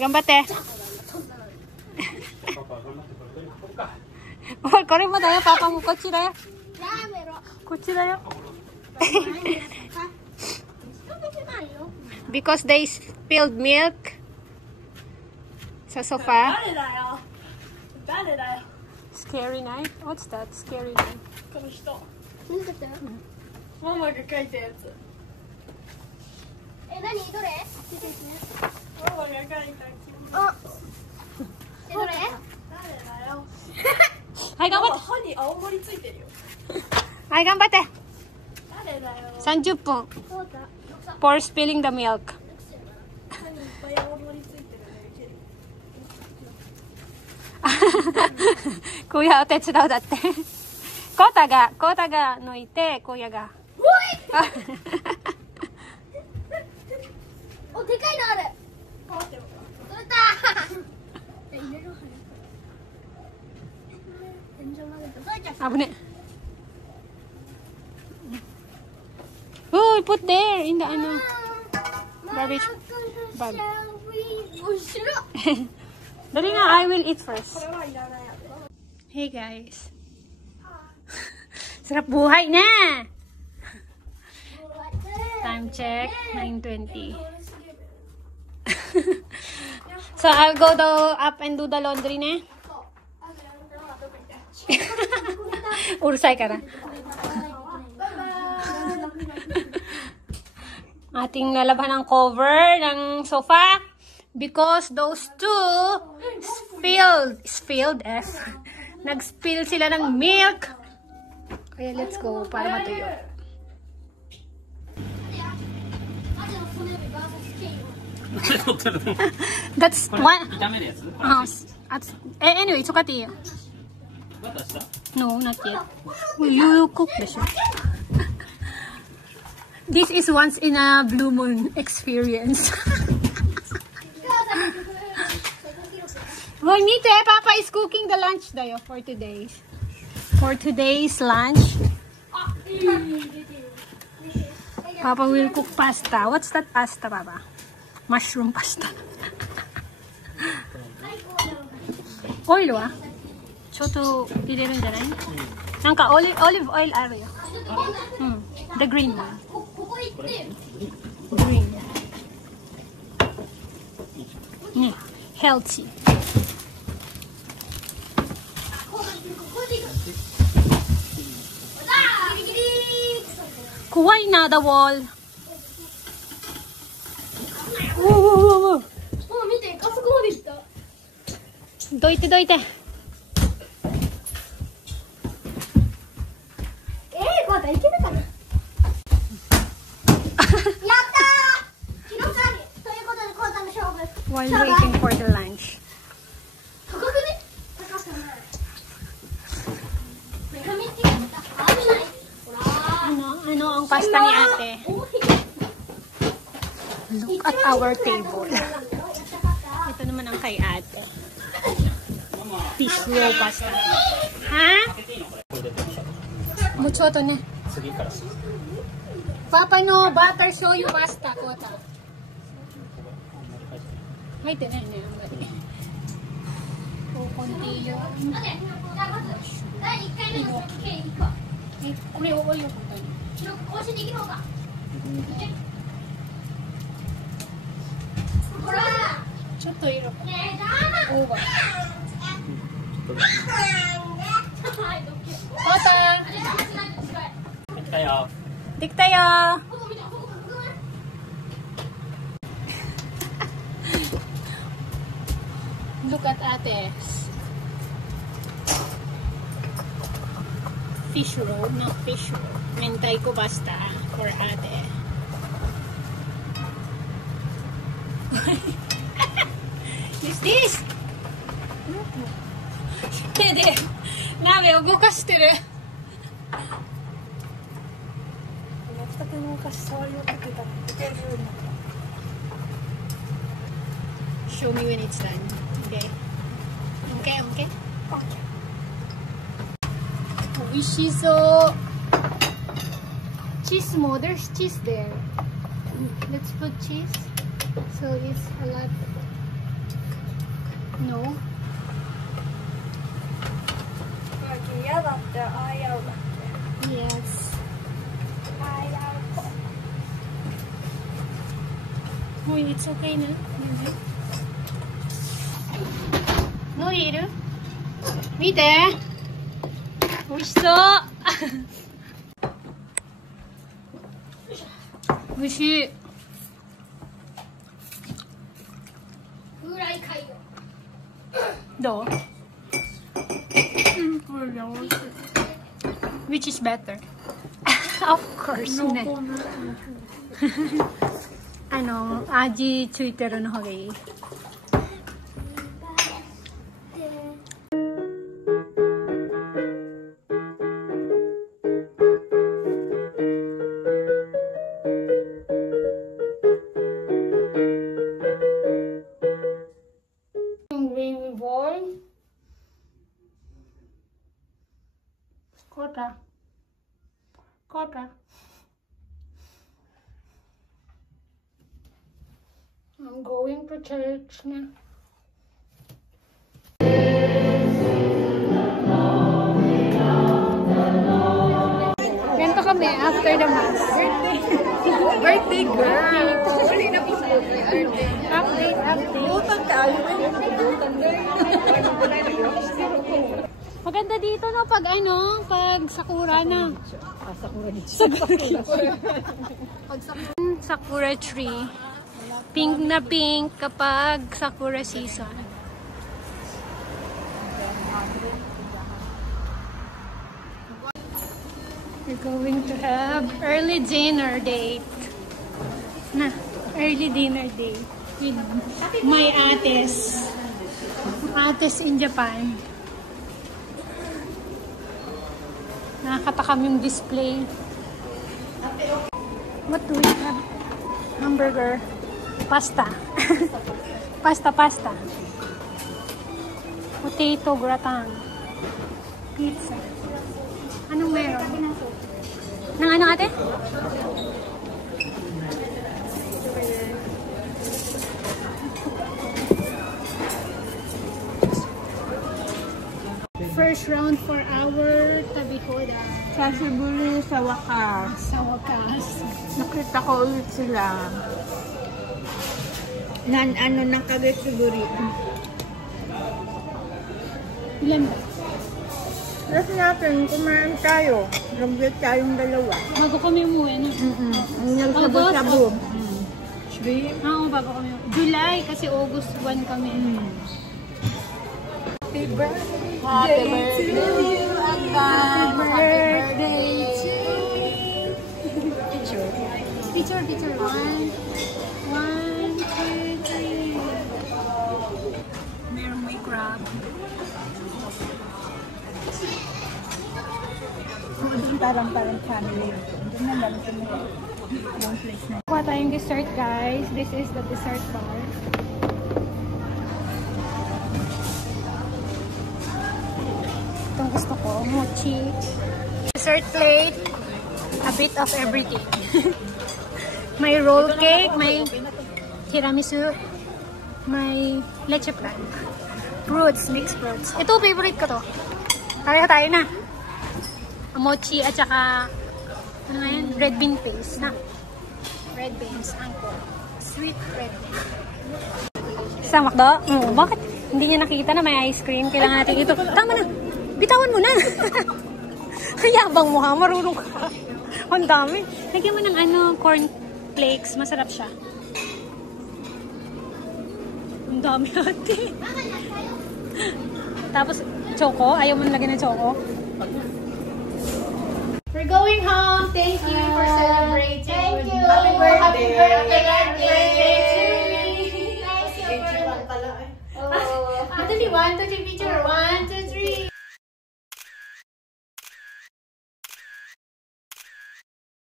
頑張って。おい、これもだよ、パパもこっちだよ。こっちだよ。Because they spilled milk sa sofa. Scary night? What's that? Scary night. この人。ママが書いたやつ。何どれ？ママが書いたやつ。どれ？誰だよ。はい、頑張って。歯に青森ついてるよ。はい、頑張って。誰だよ。30分。For spilling the milk. 歯にいっぱい青森ついてるね。Kuya, お手伝うだって。コータが抜いて、Kuyaが。お、でかいのある。待ってよ。取れた。入れる。天井まで届いちゃった。危ね。Oh, put there in the garbage bag. Dali na, I will eat first. これはいらないやつ。 Hey guys. Sarap buhay na. Time check, 9:20. So I'll go up and do the laundry na. Urusay ka na. Ating lalaban ang cover ng sofa because those two nag-spill sila ng milk. Kaya let's go para matuyo. That's one. Anyway, it's okay. No, not yet. Will you cook this? This is once in a blue moon experience. Well, Mite, Papa is cooking the lunch dayo for today. For today's lunch, Papa will cook pasta. What's that pasta, Papa? Mushroom pasta. Oil wa? ちょっと入れるんじゃない？なんか olive oil あるよ。The green one. Green. ね、healthy. Kuway na the wall. Whoa. もう見て、あそこまで行った。どいて。こうやっていけるかな。やったー。記録あり。ということで、こうたの勝負。While waiting for the lunch. 高くね？高くない。メガミって言った。危ない。ほら。Ano ang pasta ni ate? Look at our table. Ito naman ang kay ate. Fish roll pasta. Ha? Mucho to na. Papa no butter shoyu pasta kota. Hay te na ne. O konti yun. Kore o yo kota ni. こうしていきまうか。ほら。ちょっと色がねえ、オーバー。コタできたよ。できたよ。Look at ate's fish roll, not fish roll. Mentaiko pasta for ate. What's this? 手で鍋を動かしてる。焼きたての昔触りをかけたら溶けるようになった。 Show me when it's done. Okay. Okay. Oishiso. Cheese mo. There's cheese there. Let's put cheese. So it's a lot. No. 嫌だってあやうだって Yes. あやう Oh, it's okay na. No, iru? Mite! 美味しそう美味しい。風来海洋。どう Which is better? Of course, ne. 味ついてるの方がいい。Baby boy. Kota. Kota. I'm going to church na. Ganito kami after the mass. birthday girl Update. Maganda dito no pag pag sakura na. Sakura tree. Pink na pink kapag sakura season. We're going to have early dinner date. Early dinner date with my ates. Ates in Japan. Nakakatakam yung display. What do we have? Hamburger. Pasta. Pasta. Potato gratin. Pizza. Anong meron? Nang ano ate? First round for our tabikoda. sasibuli sa wakas Sa wakas. nakita ko ulit sila ng kagesiburi Ilan ba? Let's natin, kumain tayo. Nag-get tayong dalawa. Bago kami umuwi, no? Ang nagsabu-sabu. Oo, bago kami umuwi. July, kasi August 1 kami. Happy birthday Happy birthday to you. Picture. 1, 2, 3. Meron may crab. Parang family. Doon na lang yung place na. Kuha tayong dessert, guys. This is the dessert bar. Itong gusto ko, mochi. Dessert plate. A bit of everything. May roll cake, may tiramisu, may leche plan. Fruits, mixed fruits. Ito, favorite ko to. Tayo na. Mochi at saka ano nga yan? Red bean paste na. Red beans, angko. Sweet red bean. Isang makdo? Bakit hindi niya nakita na may ice cream? Kailangan natin ito. Tama na! Bitawan mo na! Hayabang mo ha, marunong ka. Ang dami. Lagyan mo ng corn flakes. Masarap siya. Ang dami ate. Tapos, choco. Ayaw mo nalagyan ng choco. We're going home. Thank you for celebrating. Thank you. Happy birthday. Happy birthday to me. Thank you. Ate, 1, 2, 3 picture. 1, 2,